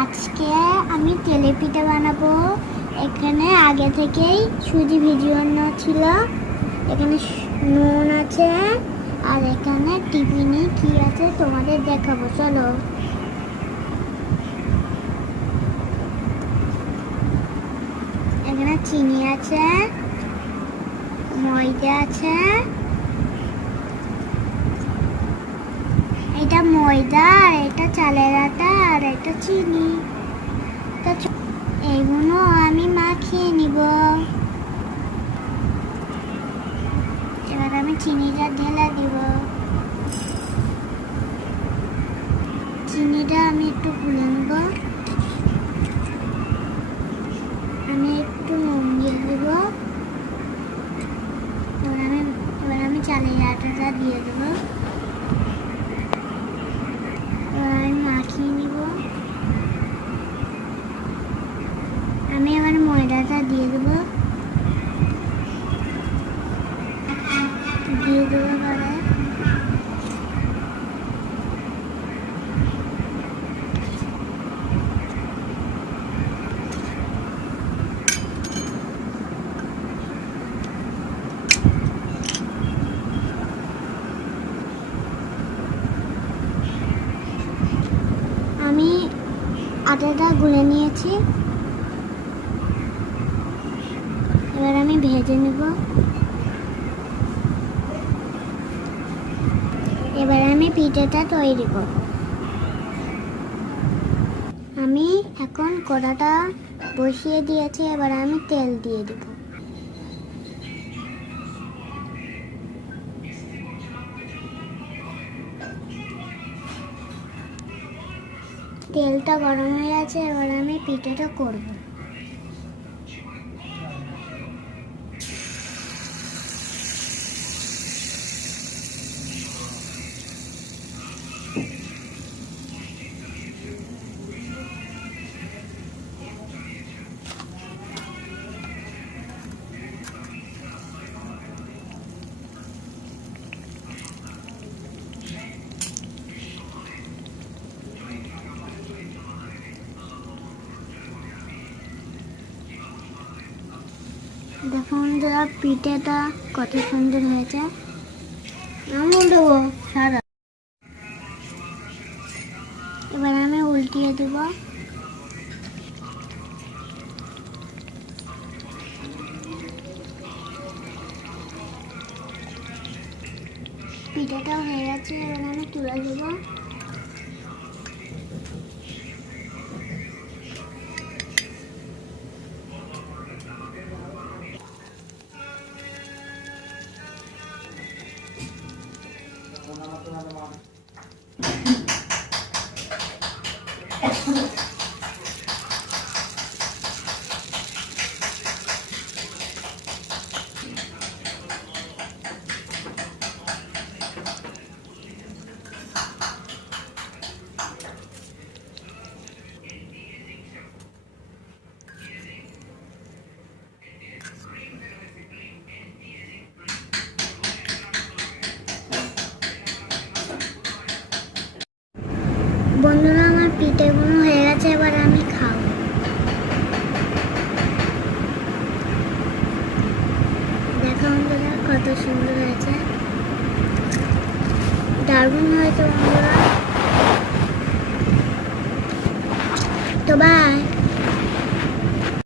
আজকে আমি তেলেপিঠা বানাবো। এখানে আগে থেকেই সুজি ভিজিয়ে ছিল, এখানে নুন আছে, আর এখানে টিফিনে কি আছে তোমাদের দেখাবো, চলো। এখানে চিনি আছে, ময়দা আছে, এটা ময়দা, আর এটা চালের আটা, আর এটা চিনি। এইগুলো আমি মাখিয়ে নিব। এবার আমি চিনিটা ঢেলে দিব। চিনিটা আমি একটু গুলে নেব। আমি একটু নুন দিয়ে দেব। এবার আমি চালের আটাটা দিয়ে দেবো। এবার আমি মাখিয়ে নিব। আমি এবার ময়দাটা দিয়ে দেবো। দিয়ে দেবো এবারে। আমি আটাটা গুলে নিয়েছি, এবার আমি ভেজে নেব। এবার আমি পিঠাটা তৈরি করব। আমি এখন কড়াটা বসিয়ে দিয়েছি, এবার আমি তেল দিয়ে দেব। তেলটা গরম হয়ে গেছে, এবার আমি পিঠাটা করব। দেখুন যারা পিঠাটা কত সুন্দর হয়েছে। আমি দেবো সারা। এবার আমি উল্টিয়ে দেব। পিঠাটা হয়ে গেছে, এবার আমি তুলে দেবো। বন্ধুরা, আমার পিঠেগুলো হয়ে গেছে, এবার আমি খাবো। দেখো বন্ধুরা কত সুন্দর হয়েছে, দারুণ হয়েছে বন্ধুরা। তো বাই।